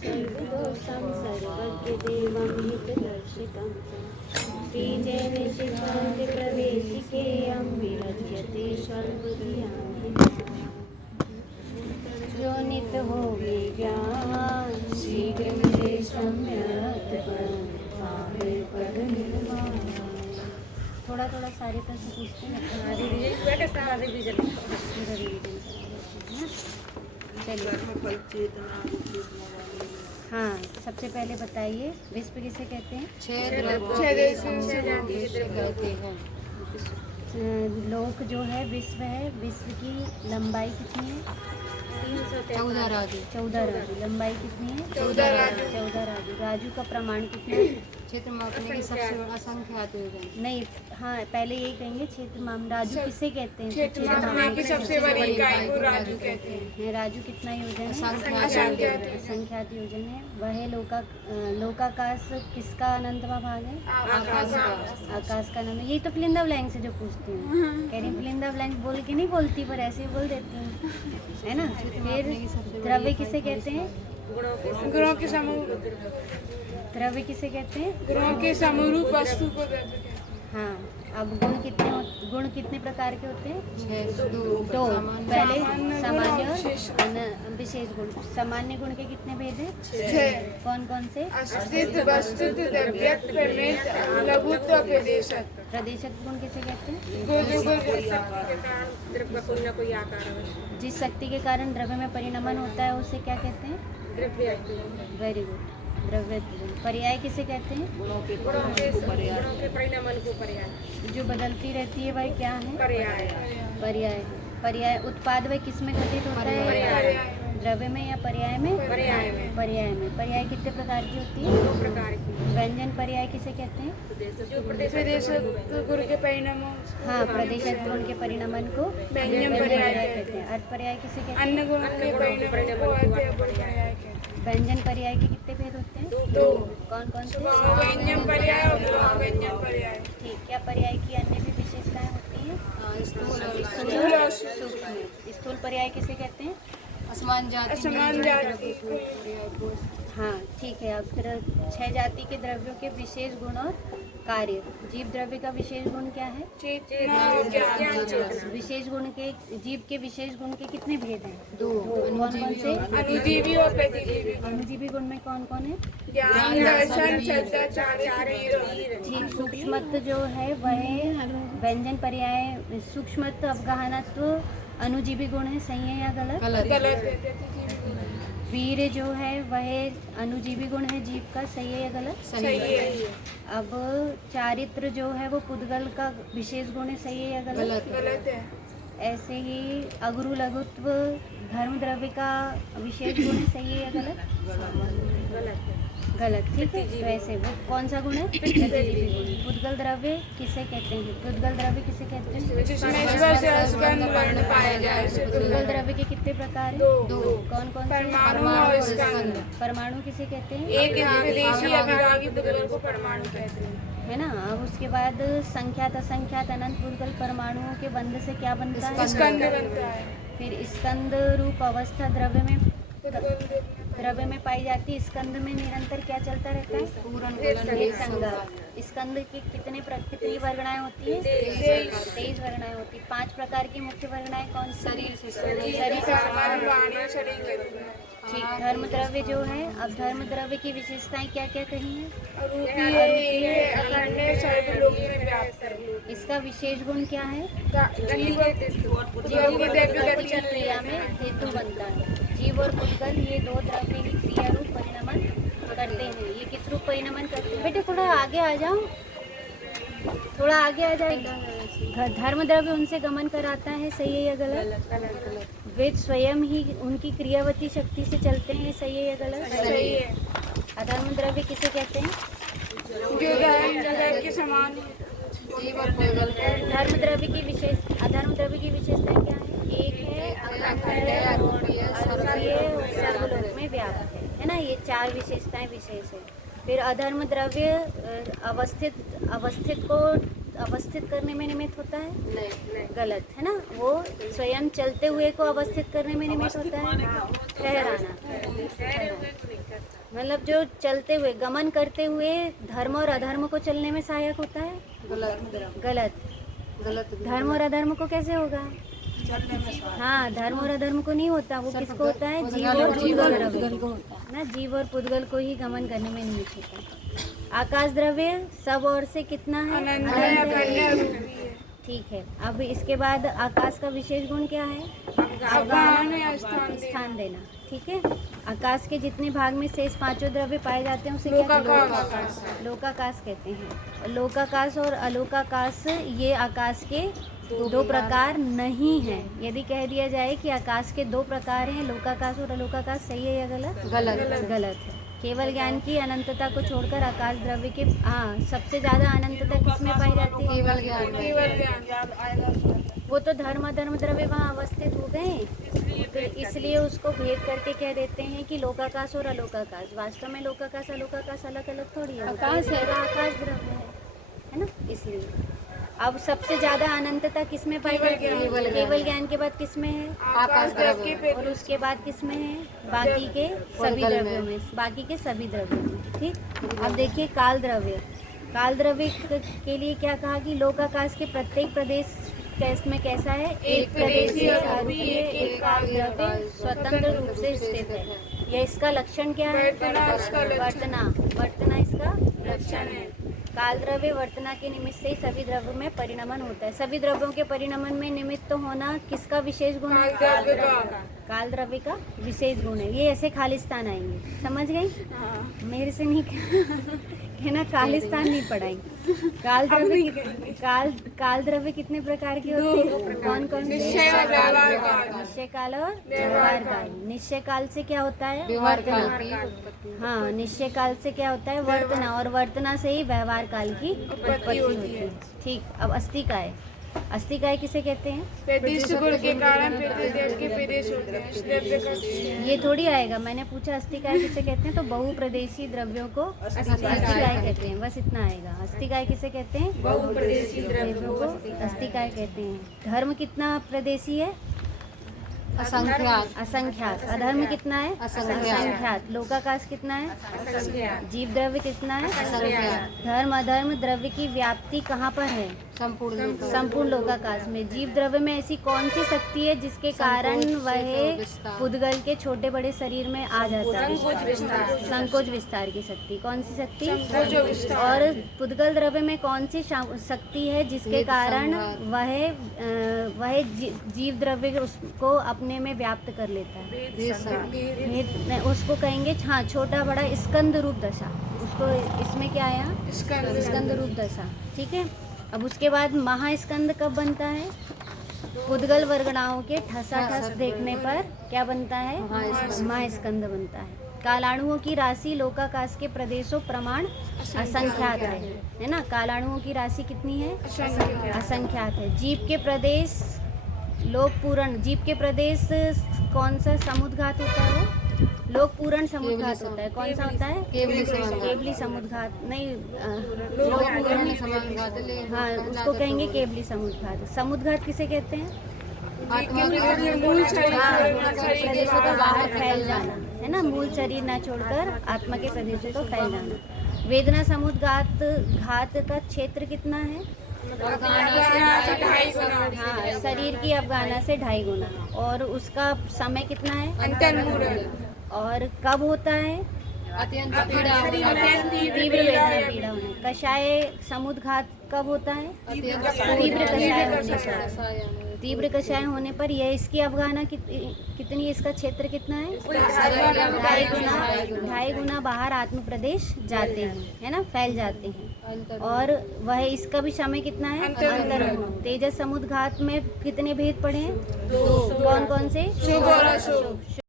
सर्वदोषं सर्वज्ञदेवं हितदर्शितं श्रीजयनिशिकान्ते प्रवेशिकेयं विरज्यते सर्वधियां जो नित हो ज्ञान शीघ्र मिले सम्यक पद निर्माण। थोड़ा थोड़ा सारे प्रश्न पूछते हैं। हाँ, सबसे पहले बताइए विश्व किसे कहते हैं? लोक जो है विश्व है, विश्व की लंबाई कितनी है? 14 राजू। लंबाई कितनी है? 14 राजू। राजू का प्रमाण कितना है? क्षेत्र मापने की सबसे असंख्यात योजन। नहीं, हाँ पहले यही कहेंगे क्षेत्र माप। राजू किसे कहते हैं? क्षेत्र मापने की सबसे बड़ी इकाई को राजू कहते हैं। राजू कितना योजन है? असंख्यात योजन है। वह लोकाकाश किसका अनंतवा भाग है? आकाश का नाम है। यही तो फिलिंदा ब्लैंक से जो पूछती हूँ, कह रही फिलिंदा ब्लैंक बोल के नहीं बोलती, पर ऐसे ही बोल देती हूँ, है ना। फिर द्रव्य किसे कहते हैं? गुणों के समूह। द्रव्य किसे कहते हैं? गुणों के समरूप वस्तु को द्रव्य कहते हैं। हाँ, अब गुण कितने प्रकार के होते हैं? दो। पहले सामान्य और विशेष गुण। सामान्य गुण के कितने भेद हैं? 6। कौन कौन से? अस्तित्व, वस्तुत्व, द्रव्यत्व, प्रमेयत्व, लघुत्व, प्रदेशत्व। प्रदेशक गुण किसे कहते हैं? जिस शक्ति के कारण द्रव्य में परिणमन होता है उसे क्या कहते हैं? वेरी गुड, द्रव्य। पर्याय किसे कहते हैं? गुणों के परिणामन को पर्याय। जो बदलती रहती है वह क्या है? पर्याय। पर्याय उत्पाद वह किस में घटित होता है? द्रव्य में या पर्याय में? पर्याय में। पर्याय कितने प्रकार की होती है? 2 प्रकार की। व्यंजन पर्याय किसे कहते हैं? प्रदेशक गुण के परिणामों। हाँ, प्रदेशक गुण के परिणमन को व्यंजन पर्याय कहते हैं। अर्थ पर्याय किसे कहते हैं? अन्य गुण के परिणामों को अर्थ गुण पर्याय कहते हैं। व्यंजन पर्याय के कितने भेद होते हैं? 2। कौन कौन से? व्यंजन पर्याय और व्यंजन पर्याय। ठीक। क्या पर्याय की अन्य भी विशेषताएं होती हैं? स्थूल पर्याय किसे कहते हैं? असमान जाति। हाँ, ठीक है। अब फिर 6 जाति के द्रव्यों के विशेष गुण और कार्य। जीव द्रव्य का विशेष गुण क्या है? विशेष गुण के जीव के विशेष गुण के कितने भेद हैं? 2। कौन कौन से? अनुजीवी और प्रतिजीवी। अनुजीवी गुण में कौन कौन है? ज्ञान, दर्शन, सदाचार, ठीक। सूक्ष्मत्व जो है वह व्यंजन पर्याय। सूक्ष्मत्व, अवगाहनत्व अनुजीवी गुण है, सही है या गलत? गलत है। वीर जो है वह अनुजीवी गुण है जीव का, सही है या गलत? सही है। अब चारित्र जो है वो पुद्गल का विशेष गुण है, सही है या गलत? गलत है। ऐसे ही अगुरु लघुत्व धर्म द्रव्य का विशेष गुण है, सही है या गलत? गलत। ठीक है। वैसे वो कौन सा गुण है? प्रतिजीवी गुण। पुद्गल द्रव्य किसे कहते हैं? पुद्गल द्रव्य किसे कहते हैं? जिसमें ईश्वर से रसगंध वर्ण पाया जाए। पुद्गल द्रव्य के कितने प्रकार हैं? 2। कौन कौन से? परमाणु और स्कंद। परमाणु किसे कहते हैं? एक विदेशी अभिरागी पुद्गल को परमाणु कहते हैं, है ना। अब उसके बाद संख्यात, असंख्यात, अनंत पुद्गल परमाणुओं के बंध से क्या बनता है? स्कंद बनता है। फिर स्कंद रूप अवस्था द्रव्य में पाई जाती है। स्कंद में निरंतर क्या चलता रहता है? एक संघात। स्कंद की कितनी वर्गणाएं होती है? 23 वर्गणाएं होती है। 5 प्रकार की मुख्य वर्गणाएं कौन सी? शरीर से ठीक। धर्म द्रव्य जो है, अब धर्म द्रव्य की विशेषताएं क्या क्या कही हैं? इसका विशेष गुण क्या है? क्रिया में हेतु बनता है। जीव और पुद्गल ये 2 द्रव्य ही क्रिया रूप परिणमन करते हैं। ये किस रूप परिणमन करते हैं? बेटे थोड़ा आगे आ जाओ, थोड़ा आगे आ जाएगा। धर्म द्रव्य उनसे गमन कराता है, सही है या गलत? वेद स्वयं ही उनकी क्रियावती शक्ति से चलते हैं, सही है या गलत? सही है। अधर्म द्रव्य किसे कहते हैं? के समान। धर्म द्रव्य की अधर्म द्रव्य की विशेषता क्या है? एक है अखंड, सर्वलोक में व्यापक है ना। ये 4 विशेषताएं विशेष है। फिर अधर्म द्रव्य अवस्थित करने में निमित्त होता है? नहीं, गलत है ना। वो स्वयं चलते हुए को अवस्थित करने में निमित्त होता है, ठहराना। मतलब जो चलते हुए गमन करते हुए धर्म और अधर्म को चलने में सहायक होता है। गलत गलत। गलत धर्म और अधर्म को कैसे होगा? हाँ, धर्म और अधर्म को नहीं होता, वो किसको होता है? जीव और पुद्गल को ना, जीव और पुद्गल को ही गमन करने में निमित्त होता है। आकाश द्रव्य सब ओर से कितना है? अनंत अनंत है, है। अरूपी है। ठीक है। अब इसके बाद आकाश का विशेष गुण क्या है? अवगाहन या स्थान स्थान देना। ठीक है। आकाश के जितने भाग में शेष पांचों द्रव्य पाए जाते हैं उसे क्या लोकाकाश। कहते हैं? लोकाकाश कहते हैं। लोकाकाश और अलोकाकाश ये आकाश के दो प्रकार नहीं हैं। यदि कह दिया जाए कि आकाश के दो प्रकार हैं, लोकाकाश और अलोकाकाश, सही है या गलत? गलत गलत है। केवल ज्ञान की अनंतता को छोड़कर आकाश द्रव्य के सबसे ज्यादा अनंतता किसमें पाई जाती है? केवल ज्ञान में। केवल ज्ञान। वो तो धर्म अधर्म द्रव्य वहाँ अवस्थित हो गए, तो इसलिए उसको भेद करके कह देते हैं कि लोकाकाश और अलोकाकाश। वास्तव में लोकाकाश अलोकाकाश अलग अलग थोड़ी है, आकाश है। आकाश द्रव्य है ना, इसलिए। अब सबसे ज्यादा अनंतता किसमें पाई जाती है? केवल ज्ञान के बाद किसमें है? आकाश द्रव्य के और उसके बाद किसमें है? बाकी के सभी पुद्गल द्रव्यों में, बाकी के सभी द्रव्यों में। ठीक। अब देखिए काल द्रव्य। काल द्रव्य के लिए क्या कहा कि लोकाकाश के प्रत्येक प्रदेश में कैसा है? एक प्रदेशी आरूपी है, एक काल द्रव्य स्वतंत्र रूप से स्थित है। यह इसका लक्षण क्या है? वर्तना इसका लक्षण। वर्तना इसका लक्षण है। काल द्रव्य वर्तना के निमित्त से ही सभी द्रव्यों में परिणमन होता है। सभी द्रव्यों के परिणमन में निमित्त होना किसका विशेष गुण है? काल द्रव्य का। काल द्रव्य का विशेष गुण है। ये ऐसे खालिस्तान आएंगे, समझ गई? हाँ। मेरे से नहीं कहना खालिस्तान नहीं पढ़ाई। काल द्रव्य काल द्रव्य कितने प्रकार के होते हैं? कौन कौन से? निश्चय और व्यवहार काल। निश्चय काल और व्यवहार व्यवहार काल। निश्चय काल से क्या होता है? व्यवहार काल वर्तना। की हाँ, निश्चय काल से क्या होता है? वर्तना, और वर्तना से ही व्यवहार काल की उत्पत्ति होती है। ठीक। अब अस्तिकाय। अस्तिकाय किसे कहते हैं? प्रदिश गुण के कारण प्रतिदेव के प्रदेश होते हैं। इस द्रव्य का ये थोड़ी आएगा, मैंने पूछा अस्तिकाय किसे कहते हैं, तो बहुप्रदेशीय द्रव्यों को अस्तिकाय कहते हैं, बस इतना आएगा। अस्तिकाय किसे कहते हैं? बहुप्रदेशीय द्रव्यों को अस्तिकाय कहते हैं। धर्म कितना प्रदेशी है? असंख्यात असंख्यात। अधर्म कितना है? असंख्यात। लोकाकाश कितना है? जीव द्रव्य कितना है? असंख्यात। धर्म अधर्म द्रव्य की व्याप्ति कहाँ पर है? संपूर्ण लोकाकाश में। जीव द्रव्य में ऐसी कौन सी शक्ति है जिसके कारण वह पुद्गल के छोटे बड़े शरीर में आ जाता है? संकोच विस्तार की शक्ति। कौन सी शक्ति? और पुद्गल द्रव्य में कौन सी शक्ति है जिसके कारण वह जीव द्रव्य उसको अपने में व्याप्त कर लेता है? उसको कहेंगे हाँ, छोटा बड़ा स्कंद रूप दशा। उसको इसमें क्या आया? स्कंद रूप दशा। ठीक है। अब उसके बाद महास्कंद कब बनता है? पुद्गल वर्गणाओं के ठसाठस देखने पर क्या बनता है? महास्कंद बनता है। कालाणुओं की राशि लोकाकाश के प्रदेशों प्रमाण असंख्यात है ना। कालाणुओं की राशि कितनी है? असंख्यात है। जीव के प्रदेश लोक पूरण। जीव के प्रदेश कौन सा समुद्घात होता है? वो लोक पूरण समुद्घात होता है। कौन सा होता है? केवली समुद्घात नहीं, लोक पूरण। हाँ, उसको कहेंगे केवली समुद्घात। समुद्घात किसे कहते हैं? मूल प्रदेशों को बाहर फैल जाना है ना, मूल शरीर ना छोड़कर आत्मा के प्रदेशों को फैल जाना। वेदना समुद्घात घात का क्षेत्र कितना है? हाँ, शरीर की अवगाहना से 2.5 गुना। और उसका समय कितना है? अंतर्मुरण। और कब होता है? अत्यंत तीव्र वेदना पीड़ा होने। कषाय समुद्घात कब होता है? तीव्र कषाय होने पर। तीव्र कषाय होने पर यह इसकी अवगाहना कितनी, इसका क्षेत्र कितना है? 2.5 गुना बाहर आत्म प्रदेश जाते हैं, है ना, फैल जाते हैं। और वह इसका भी समय कितना है? अंतर्मुरण। तेजस समुद्घात में कितने भेद पड़े हैं? 2। कौन कौन से? शुभ और अशुभ।